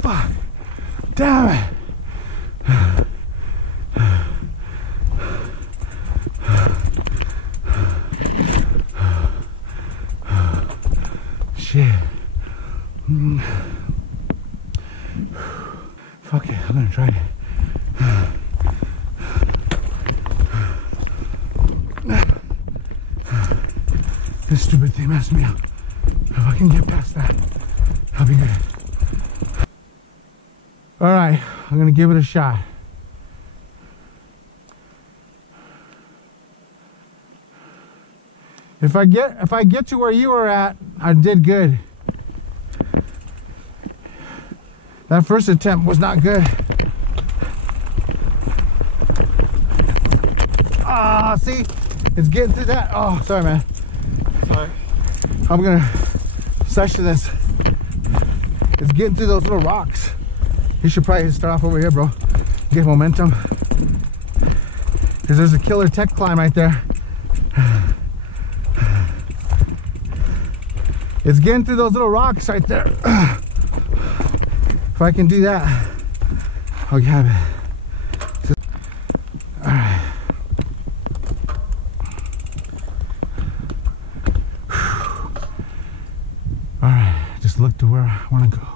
Fuck. Damn it. Shit. Fuck it, I'm gonna try it. This stupid thing messed me up. If I can get past that, I'll be good. All right, I'm gonna give it a shot. If I get to where you were at, I did good. That first attempt was not good. Ah, see? It's getting through that. Oh, sorry, man. Sorry. I'm gonna section this. It's getting through those little rocks. You should probably start off over here, bro. Get momentum. Because there's a killer tech climb right there. It's getting through those little rocks right there. If I can do that, I'll have it. All right. All right, just look to where I want to go.